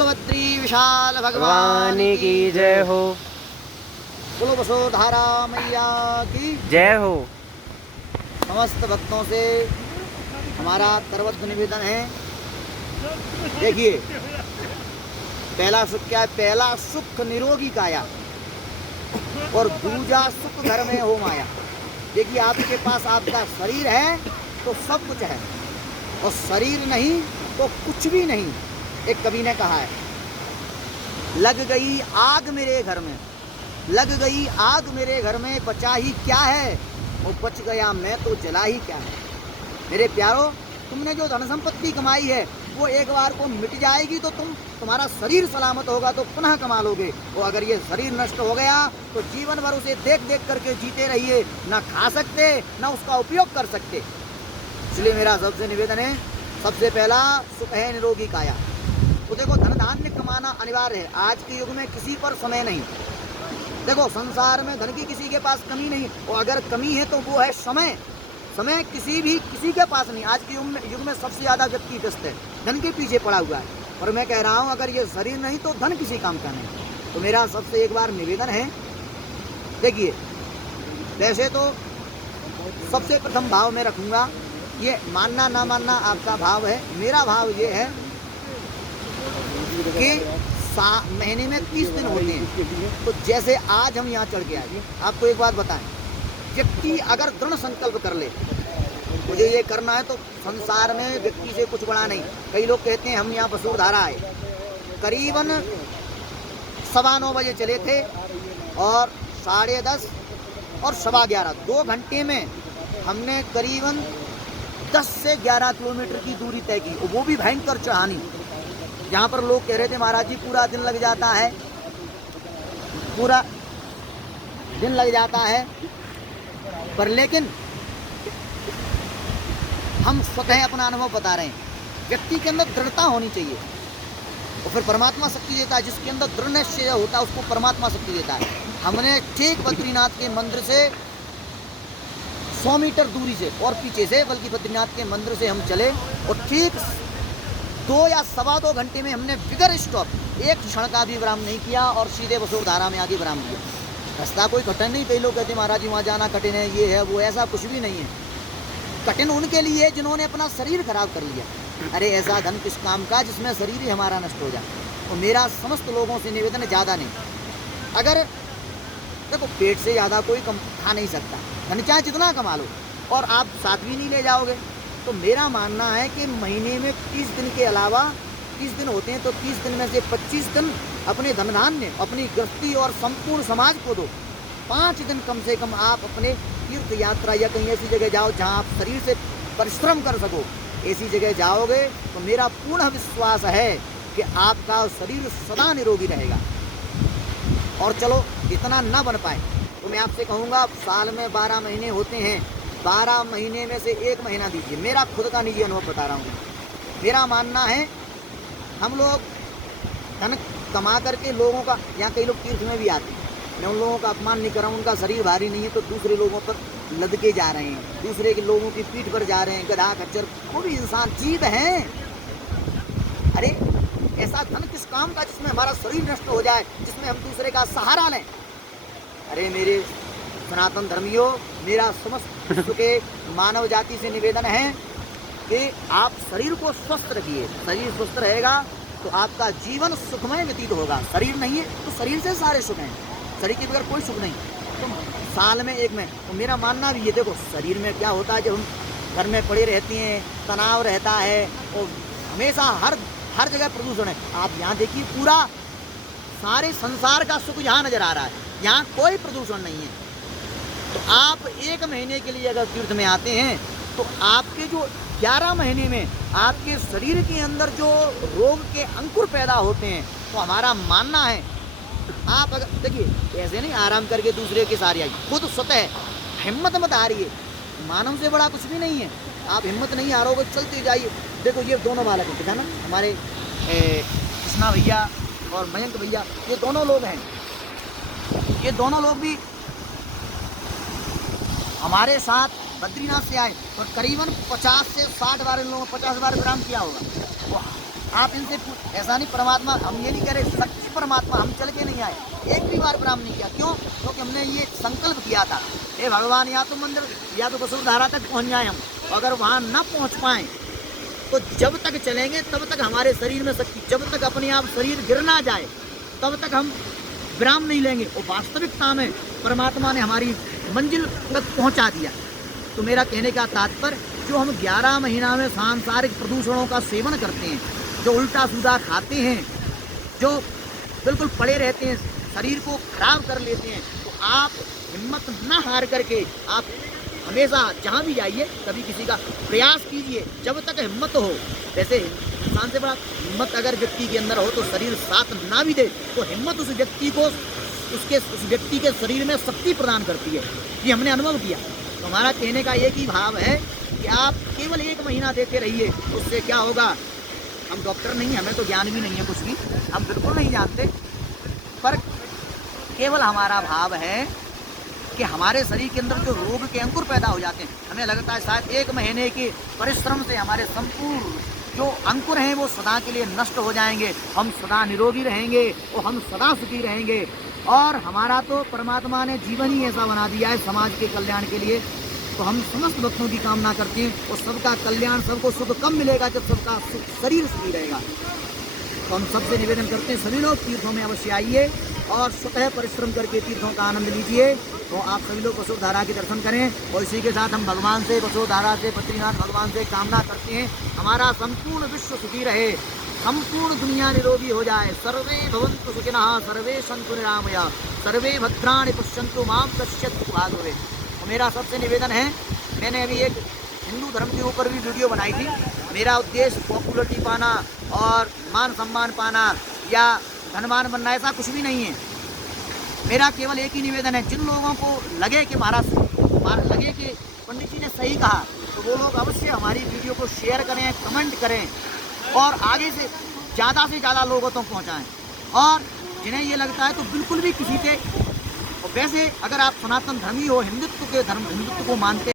बलभद्री विशाल भगवान की जय हो। बोलो वसुधारा मैया की जय हो। समस्त भक्तों से हमारा करबद्ध निवेदन है। देखिए, पहला सुख क्या है? पहला सुख निरोगी काया और दूजा सुख घर में हो माया। देखिए, आपके पास आपका शरीर है तो सब कुछ है, और शरीर नहीं तो कुछ भी नहीं। एक कवि ने कहा है, लग गई आग मेरे घर में, लग गई आग मेरे घर में, बचा ही क्या है, वो बच गया मैं तो जला ही क्या है। मेरे प्यारो, तुमने जो धन संपत्ति कमाई है वो एक बार को मिट जाएगी, तो तुम्हारा शरीर सलामत होगा तो पुनः कमा लोगे। और अगर ये शरीर नष्ट हो गया तो जीवन भर उसे देख देख करके जीते रहिए, ना खा सकते ना उसका उपयोग कर सकते। इसलिए मेरा सबसे निवेदन है, सबसे पहला सुख है निरोगी काया। तो देखो, धन धान्य कमाना अनिवार्य है। आज के युग में किसी पर समय नहीं। देखो, संसार में धन की किसी के पास कमी नहीं, और अगर कमी है तो वो है समय। समय किसी के पास नहीं। आज के युग में सबसे ज़्यादा व्यक्ति व्यस्त है, धन के पीछे पड़ा हुआ है। और मैं कह रहा हूँ, अगर ये शरीर नहीं तो धन किसी काम का नहीं। तो मेरा सबसे एक बार निवेदन है, देखिए, वैसे तो सबसे प्रथम भाव मैं रखूँगा, ये मानना ना मानना आपका भाव है। मेरा भाव ये है कि महीने में 30 दिन होते हैं। तो जैसे आज हम यहाँ चढ़ के आए, आपको एक बात बताएं, व्यक्ति अगर दृढ़ संकल्प कर ले, मुझे ये करना है, तो संसार में व्यक्ति से कुछ बड़ा नहीं। कई लोग कहते हैं हम यहाँ वसुधारा आए, करीबन 9:15 बजे चले थे और 10:30 और 11:15 2 घंटे में हमने करीबन 10 से 11 किलोमीटर की दूरी तय की, वो भी भयंकर चढ़ानी। यहाँ पर लोग कह रहे थे महाराज जी पूरा दिन लग जाता है, पूरा दिन लग जाता है, पर लेकिन हम स्वतः अपना अनुभव बता रहे हैं। व्यक्ति के अंदर दृढ़ता होनी चाहिए, और फिर परमात्मा शक्ति देता है। जिसके अंदर दृढ़ निश्चय होता है उसको परमात्मा शक्ति देता है। हमने ठीक बद्रीनाथ के मंदिर से 100 मीटर दूरी से और पीछे से, बल्कि बद्रीनाथ के मंदिर से हम चले, और ठीक 2 या 2.25 घंटे में हमने बिगर स्टॉप एक क्षण का भी विराम नहीं किया, और सीधे वसुधारा में आगे विराम किया। रास्ता कोई कठिन नहीं। कई लोग कहते महाराज जी वहाँ जाना कठिन है, ये है वो, ऐसा कुछ भी नहीं है। कठिन उनके लिए है जिन्होंने अपना शरीर खराब कर लिया। अरे ऐसा धन किस काम का जिसमें शरीर ही हमारा नष्ट हो जाए। और मेरा समस्त लोगों से निवेदन है, ज़्यादा नहीं। अगर देखो, पेट से ज़्यादा कोई खा नहीं सकता, धन चाहे जितना कमा लो, और आप साथ भी नहीं ले जाओगे। तो मेरा मानना है कि महीने में 30 दिन के अलावा 30 दिन होते हैं, तो 30 दिन में से 25 दिन अपने धन धान्य, अपनी गृहस्थी और संपूर्ण समाज को दो। 5 दिन कम से कम आप अपने तीर्थ यात्रा या कहीं ऐसी जगह जाओ जहां आप शरीर से परिश्रम कर सको। ऐसी जगह जाओगे तो मेरा पूर्ण विश्वास है कि आपका शरीर सदा निरोगी रहेगा। और चलो, इतना न बन पाए तो मैं आपसे कहूँगा, साल में 12 महीने होते हैं, 12 महीने में से 1 महीना दीजिए। मेरा खुद का निजी अनुभव बता रहा हूँ। मेरा मानना है, हम लोग धन कमा करके लोगों का, यहाँ कई लोग तीर्थ में भी आते हैं, मैं उन लोगों का अपमान नहीं कर रहा हूँ, उनका शरीर भारी नहीं है तो दूसरे लोगों पर लदके जा रहे हैं, दूसरे के लोगों की पीठ पर जा रहे हैं, गधा खच्चर, वो भी इंसान जीव हैं। अरे ऐसा धन किस काम का जिसमें हमारा शरीर नष्ट हो जाए, जिसमें हम दूसरे का सहारा लें। अरे मेरे सनातन धर्मियों, मेरा समस्त विश्व के मानव जाति से निवेदन है कि आप शरीर को स्वस्थ रखिए। शरीर स्वस्थ रहेगा तो आपका जीवन सुखमय व्यतीत होगा। शरीर नहीं है तो शरीर से सारे सुख हैं, शरीर के बगैर कोई सुख नहीं। तो साल में 1 महीना, तो मेरा मानना भी ये, देखो शरीर में क्या होता है, जब हम घर में पड़े रहती हैं, तनाव रहता है, और हमेशा हर जगह प्रदूषण है। आप यहाँ देखिए, पूरा सारे संसार का सुख यहाँ नजर आ रहा है, यहाँ कोई प्रदूषण नहीं है। तो आप 1 महीने के लिए अगर तीर्थ में आते हैं तो आपके जो 11 महीने में आपके शरीर के अंदर जो रोग के अंकुर पैदा होते हैं, तो हमारा मानना है, आप अगर देखिए, ऐसे नहीं आराम करके दूसरे के सारे आइए, खुद स्वतः हिम्मत मत हारिए। मानव से बड़ा कुछ भी नहीं है। आप हिम्मत नहीं हारोगे, चलते जाइए। देखो ये दोनों बालक हैं, देखा ना, हमारे कृष्णा भैया और मयंक भैया, ये दोनों लोग हैं। ये दोनों लोग भी हमारे साथ बद्रीनाथ से आए, और करीबन 50 से 60 बार इन लोगों ने 50 बार विराम किया होगा। आप इनसे ऐसा नहीं, परमात्मा हम ये नहीं कह रहे शक्ति परमात्मा हम चल के नहीं आए, एक भी बार प्रणाम नहीं किया। क्यों? क्योंकि हमने ये संकल्प किया था, हे भगवान या तो मंदिर या तो वसुधारा तक पहुंच जाए हम, अगर वहाँ न पहुंच पाए तो जब तक चलेंगे तब तक हमारे शरीर में शक्ति, जब तक अपने आप शरीर गिर ना जाए तब तक हम विराम नहीं लेंगे। और वास्तविकता में परमात्मा ने हमारी मंजिल तक पहुंचा दिया। तो मेरा कहने का तात्पर्य, जो हम 11 महीना में सांसारिक प्रदूषणों का सेवन करते हैं, जो उल्टा सीधा खाते हैं, जो बिल्कुल पड़े रहते हैं, शरीर को खराब कर लेते हैं, तो आप हिम्मत न हार करके आप हमेशा जहाँ भी जाइए कभी किसी का प्रयास कीजिए जब तक हिम्मत हो। वैसे इंसान से बड़ा हिम्मत अगर व्यक्ति के अंदर हो तो शरीर साथ ना भी दे तो हिम्मत उस व्यक्ति को उस व्यक्ति के शरीर में शक्ति प्रदान करती है। ये हमने अनुभव किया। तो हमारा कहने का एक ही भाव है कि आप केवल 1 महीना देते रहिए, उससे क्या होगा। हम डॉक्टर नहीं, हमें तो ज्ञान भी नहीं है कुछ भी, हम बिल्कुल नहीं जानते, पर केवल हमारा भाव है कि हमारे शरीर के अंदर जो रोग के अंकुर पैदा हो जाते हैं, हमें लगता है शायद 1 महीने के परिश्रम से हमारे संपूर्ण जो अंकुर हैं वो सदा के लिए नष्ट हो जाएंगे, हम सदा निरोगी रहेंगे और हम सदा सुखी रहेंगे। और हमारा तो परमात्मा ने जीवन ही ऐसा बना दिया है समाज के कल्याण के लिए। तो हम समस्त भक्तों की कामना करते हैं और सबका कल्याण, सबको सुख कम मिलेगा जब सबका शरीर सुखी रहेगा। तो हम सबसे निवेदन करते हैं सभी लोग तीर्थों में अवश्य आइए और स्वतः परिश्रम करके तीर्थों का आनंद लीजिए। तो आप सभी लोग वसुधारा के दर्शन करें और इसी के साथ हम भगवान से, वसुधारा से, बद्रीनाथ भगवान से कामना करते हैं हमारा संपूर्ण विश्व सुखी रहे, संपूर्ण दुनिया निरोगी हो जाए। सर्वे भवन्तु सुखिनः, सर्वे सन्तु निरामया, सर्वे भद्राणि पश्यन्तु मां पश्यन्तु भागवते। तो मेरा सबसे निवेदन है, मैंने अभी एक हिंदू धर्म के ऊपर भी वीडियो बनाई थी। मेरा उद्देश्य पॉपुलरिटी पाना और मान सम्मान पाना या धनवान बनना ऐसा कुछ भी नहीं है। मेरा केवल एक ही निवेदन है, जिन लोगों को लगे कि लगे कि पंडित जी ने सही कहा तो वो लोग अवश्य हमारी वीडियो को शेयर करें, कमेंट करें और आगे से ज़्यादा लोगों तक पहुँचाएँ। और जिन्हें ये लगता है तो बिल्कुल भी किसी से, वैसे अगर आप सनातन धर्मी हो, हिंदुत्व को मानते